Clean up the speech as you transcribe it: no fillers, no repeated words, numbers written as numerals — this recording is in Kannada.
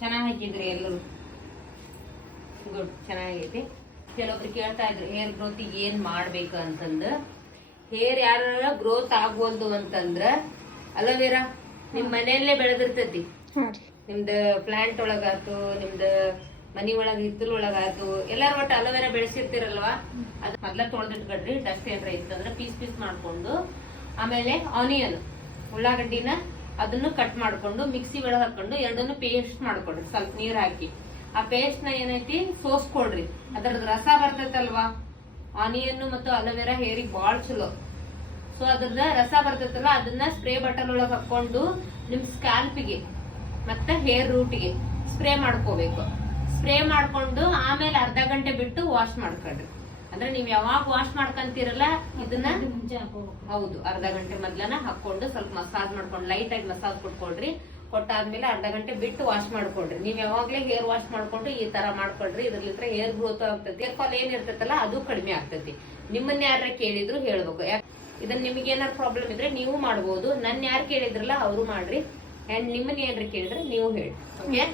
ಚೆನ್ನಾಗಿ ಹಾಕಿದ್ರಿ ಎಲ್ಲರೂ. ಗುಡ್, ಚೆನ್ನಾಗೈತಿ. ಕೆಲವೊಬ್ರು ಕೇಳ್ತಾ ಇದ್ರು ಹೇರ್ ಗ್ರೋತ್ ಏನ್ ಮಾಡ್ಬೇಕು ಅಂತಂದು. ಹೇರ್ ಯಾರ ಗ್ರೋತ್ ಆಗ್ಬೋದು ಅಂತಂದ್ರ ಅಲೋವೆರಾ ನಿಮ್ ಮನೆಯಲ್ಲೇ ಬೆಳೆದಿರ್ತೈತಿ. ನಿಮ್ದ ಪ್ಲಾಂಟ್ ಒಳಗಾತು, ನಿಮ್ದ ಮನಿ ಒಳಗ ಹಿತ್ತಲ ಒಳಗಾತು, ಎಲ್ಲಾರು ಒಟ್ಟು ಅಲೋವೆರಾ ಬೆಳೆಸಿರ್ತಿರಲ್ವಾ, ಅದ್ ಮೊದ್ಲ ತೊಳೆದಿಟ್ಕೊಡ್ರಿ. ಡಸ್ಟ್ ಏನ್ರ ಇತ್ತಂದ್ರ ಪೀಸ್ ಪೀಸ್ ಮಾಡ್ಕೊಂಡು, ಆಮೇಲೆ ಆನಿಯನ್ ಉಳ್ಳಾಗಡ್ಡಿನ ಅದನ್ನು ಕಟ್ ಮಾಡ್ಕೊಂಡು ಮಿಕ್ಸಿ ಒಳಗೆ ಹಾಕೊಂಡು ಎರಡನ್ನು ಪೇಸ್ಟ್ ಮಾಡ್ಕೊಡ್ರಿ. ಸ್ವಲ್ಪ ನೀರ್ ಹಾಕಿ ಆ ಪೇಸ್ಟ್ ನ ಏನೈತಿ ಸೋಸ್ಕೊಡ್ರಿ. ಅದ್ರದ್ ರಸ ಬರ್ತೈತಲ್ವಾ, ಆನಿಯನ್ ಮತ್ತು ಅಲೋವೆರಾ ಹೇರಿಗೆ ಬಾಳ್ ಚಲೋ. ಸೊ ಅದ್ರದ ರಸ ಬರ್ತೈತಲ್ಲ, ಅದನ್ನ ಸ್ಪ್ರೇ ಬಾಟಲ್ ಒಳಗೆ ಹಾಕೊಂಡು ನಿಮ್ ಸ್ಕ್ಯಾಲ್ಪಿಗೆ ಮತ್ತೆ ಹೇರ್ ರೂಟ್ಗೆ ಸ್ಪ್ರೇ ಮಾಡ್ಕೋಬೇಕು. ಸ್ಪ್ರೇ ಮಾಡ್ಕೊಂಡು ಆಮೇಲೆ ಅರ್ಧ ಗಂಟೆ ಬಿಟ್ಟು ವಾಶ್ ಮಾಡ್ಕೊಳ್ರಿ. ಅಂದ್ರೆ ನೀವ್ ಯಾವಾಗ ವಾಶ್ ಮಾಡ್ಕೊಂತೀರಲ್ಲ ಇದನ್ನ ಹೌದು ಅರ್ಧ ಗಂಟೆ ಮೊದ್ಲನ ಹಾಕೊಂಡು ಸ್ವಲ್ಪ ಮಸಾಜ್ ಮಾಡ್ಕೊಂಡು ಲೈಟ್ ಆಗಿ ಮಸಾಜ್ ಕೊಟ್ಕೊಳ್ರಿ. ಕೊಟ್ಟಾದ್ಮೇಲೆ ಅರ್ಧ ಗಂಟೆ ಬಿಟ್ಟು ವಾಶ್ ಮಾಡ್ಕೊಳ್ರಿ. ನೀವ್ ಯಾವಾಗ್ಲೇ ಹೇರ್ ವಾಶ್ ಮಾಡ್ಕೊಂಡು ಈ ತರ ಮಾಡ್ಕೊಳ್ರಿ. ಇದ್ರಲಿಂತ್ರ ಹೇರ್ ಗ್ರೋತ್ ಆಗ್ತೈತಿ. ಹೇರ್ ಫಾಲ್ ಏನ್ ಇರ್ತೈತಲ್ಲ ಅದು ಕಡಿಮೆ ಆಗ್ತೈತಿ. ನಿಮ್ಮನ್ನ ಯಾರ ಕೇಳಿದ್ರು ಹೇಳ್ಬೇಕು. ಇದನ್ನ ನಿಮ್ಗೆ ಏನಾದ್ರು ಪ್ರಾಬ್ಲಮ್ ಇದ್ರೆ ನೀವು ಮಾಡ್ಬೋದು. ನನ್ ಯಾರು ಕೇಳಿದ್ರಲ್ಲ ಅವರು ಮಾಡ್ರಿ. ಅಂಡ್ ನಿಮ್ಮನ್ನ ಏನಾರ ಕೇಳಿದ್ರೆ ನೀವು ಹೇಳಿ. ಓಕೆ.